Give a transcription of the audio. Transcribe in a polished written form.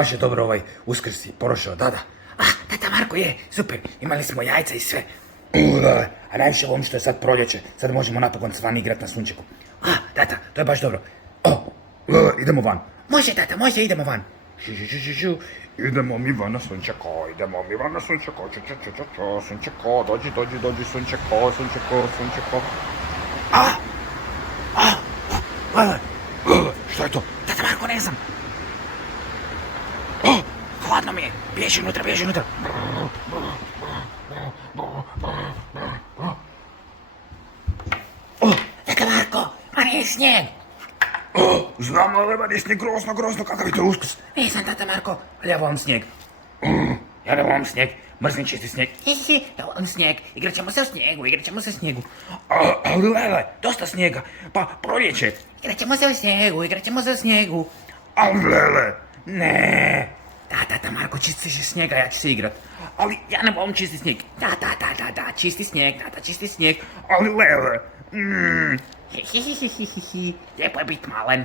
baš je dobro Uskrs prošao, da. Tata Marko, je, super, imali smo jajca i sve. Da, a najviše volim što je sad proljeće, sad možemo napokon s van igrat na sunčeku. Tata, to je baš dobro. Idemo van. Može, tata, može, idemo van. Idemo mi van na sunčeko, sunčeko, dođi, sunčeko. Što je to? Tata Marko, ne znam. Hladno mi je, bježi unutra. Tata Marko, a nije snijeg. Znam, ali nije snijeg, grozno, kakav je to Uskrs. Nisam, tata Marko, ali ja volim snijeg. Ja ne volim snijeg, mrzim čisti snijeg. Ja volim snijeg, igrat ćemo se u snijegu. Ali lele, dosta snijega, pa proljeće. Igrat ćemo se u snijegu. Ali lele, ne. Tata Marko, čisti se snijega, ja ću se igrat. Ali ja ne volim čisti snijeg. Da, čisti snijeg. Ali lele. Lijepo je bit malen.